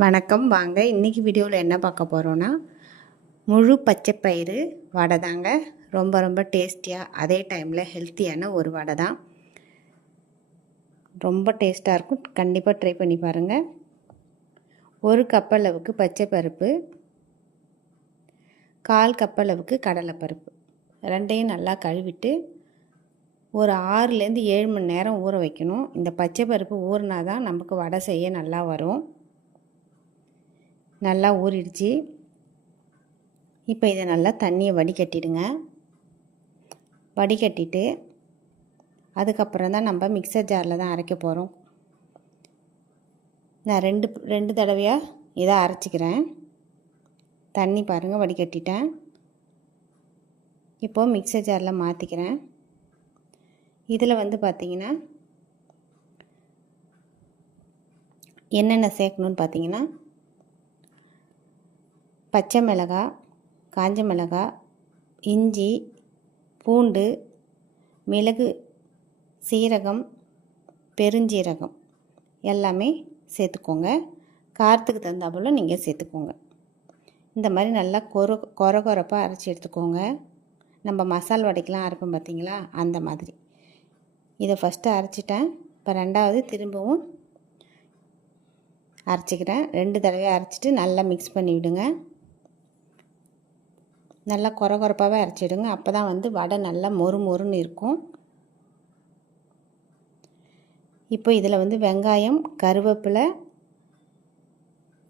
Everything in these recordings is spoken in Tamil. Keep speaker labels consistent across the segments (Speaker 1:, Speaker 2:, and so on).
Speaker 1: வணக்கம். வாங்க இன்றைக்கி வீடியோவில் என்ன பார்க்க போகிறோன்னா முழு பச்சை பயிறு வடை தாங்க. ரொம்ப ரொம்ப டேஸ்டியாக அதே டைமில் ஹெல்த்தியான ஒரு வடை தான். ரொம்ப டேஸ்ட்டாக இருக்கும். கண்டிப்பாக ட்ரை பண்ணி பாருங்கள் ஒரு கப் அளவுக்கு பச்சை பருப்பு கால் கப் அளவுக்கு கடலைப்பருப்பு ரெண்டையும் நல்லா கழுவிட்டு ஒரு ஆறுலேருந்து ஏழு மணி நேரம் ஊற வைக்கணும். இந்த பச்சை பருப்பு ஊறினா தான் நமக்கு வடை செய்ய நல்லா வரும். நல்லா ஊறிடுச்சு. இப்போ இதை நல்லா தண்ணியை வடிகட்டிடுங்க. வடிகட்டிட்டு அதுக்கப்புறம் தான் நம்ம மிக்சர் ஜாரில் தான் அரைக்க போகிறோம். நான் ரெண்டு ரெண்டு தடவையாக இதை அரைச்சிக்கிறேன். தண்ணி பாருங்கள் வடிகட்டிட்டேன். இப்போது மிக்சர் ஜாரில் மாற்றிக்கிறேன். இதில் வந்து பார்த்திங்கன்னா என்னென்ன சேர்க்கணுன்னு பார்த்தீங்கன்னா பச்சை மிளகா காஞ்ச மிளகா இஞ்சி பூண்டு மிளகு சீரகம் பெருஞ்சீரகம் எல்லாமே சேர்த்துக்கோங்க. காரத்துக்கு தகுந்தாப்புல நீங்கள் சேர்த்துக்கோங்க. இந்த மாதிரி நல்லா கொர கொர கொரப்பாக அரைச்சி எடுத்துக்கோங்க. நம்ம மசால் வடைக்கெலாம் அரைப்போம் பார்த்தீங்களா? அந்த மாதிரி. இதை ஃபஸ்ட்டு அரைச்சிட்டேன். இப்போ ரெண்டாவது திரும்பவும் அரைச்சிக்கிறேன். ரெண்டு தடவை அரைச்சிட்டு நல்லா மிக்ஸ் பண்ணி விடுங்க நல்லா குறை குறைப்பாகவே அரைச்சிடுங்க. அப்போ தான் வந்து வடை நல்லா மொறு மொறுன்னு இருக்கும். இப்போ இதில் வந்து வெங்காயம் கருவேப்பிலை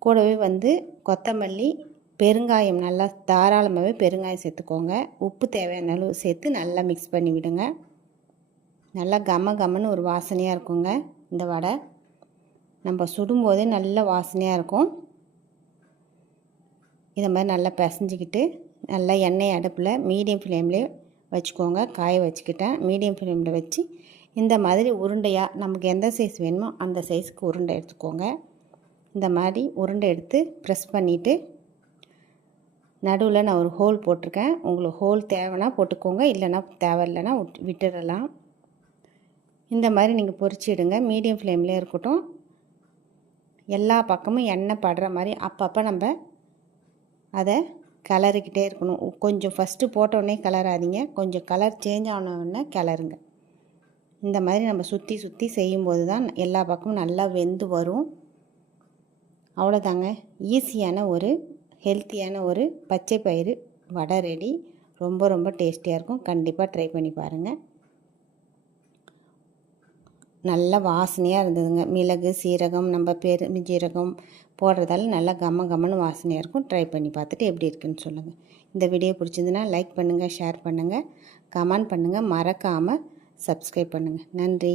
Speaker 1: கூடவே வந்து கொத்தமல்லி பெருங்காயம் நல்லா தாராளமாகவே பெருங்காயம் சேர்த்துக்கோங்க. உப்பு தேவையான அளவு சேர்த்து நல்லா மிக்ஸ் பண்ணி விடுங்க. நல்லா கம கமன்னு ஒரு வாசனையாக இருக்குங்க இந்த வடை. நம்ம சுடும்போதே நல்ல வாசனையாக இருக்கும். இதை மாதிரி நல்லா பிசைஞ்சிக்கிட்டு நல்லா எண்ணெய் அடுப்பில் மீடியம் ஃப்ளேம்லேயே வச்சுக்கோங்க. காய வச்சுக்கிட்டேன். மீடியம் ஃப்ளேமில் வச்சு இந்த மாதிரி உருண்டையாக நமக்கு எந்த சைஸ் வேணுமோ அந்த சைஸுக்கு உருண்டை எடுத்துக்கோங்க. இந்த மாதிரி உருண்டை எடுத்து ப்ரெஸ் பண்ணிவிட்டு நடுவில் நான் ஒரு ஹோல் போட்டிருக்கேன். உங்களுக்கு ஹோல் தேவைன்னா போட்டுக்கோங்க. இல்லைன்னா தேவையில்லைன்னா விட்டுடலாம். இந்த மாதிரி நீங்கள் பொறிச்சிடுங்க மீடியம் ஃப்ளேம்லேயே இருக்கட்டும். எல்லா பக்கமும் எண்ணெய் படுற மாதிரி அப்பப்போ நம்ம அதை கலரிக்கிட்டே இருக்கணும். கொஞ்சம் ஃபஸ்ட்டு போட்டோடனே கலராதிங்க. கொஞ்சம் கலர் சேஞ்ச் ஆனவுடனே கிளறுங்க இந்த மாதிரி நம்ம சுற்றி சுற்றி செய்யும்போது தான் எல்லா பக்கமும் நல்லா வெந்து வரும். அவ்வளோதாங்க. ஈஸியான ஒரு ஹெல்த்தியான ஒரு பச்சை பயிறு வடை ரெடி. ரொம்ப ரொம்ப டேஸ்டியாக இருக்கும். கண்டிப்பாக ட்ரை பண்ணி பாருங்கள் நல்ல வாசனையாக இருந்ததுங்க. மிளகு சீரகம் நம்ம பெரு ஜீரகம் போடுறதால நல்லா கம கமன்னு வாசனையாக இருக்கும். ட்ரை பண்ணி பார்த்துட்டு எப்படி இருக்குன்னு சொல்லுங்கள் இந்த வீடியோ பிடிச்சிருந்துன்னா லைக் பண்ணுங்கள் ஷேர் பண்ணுங்கள் கமெண்ட் பண்ணுங்கள் மறக்காமல் சப்ஸ்கிரைப் பண்ணுங்கள் நன்றி.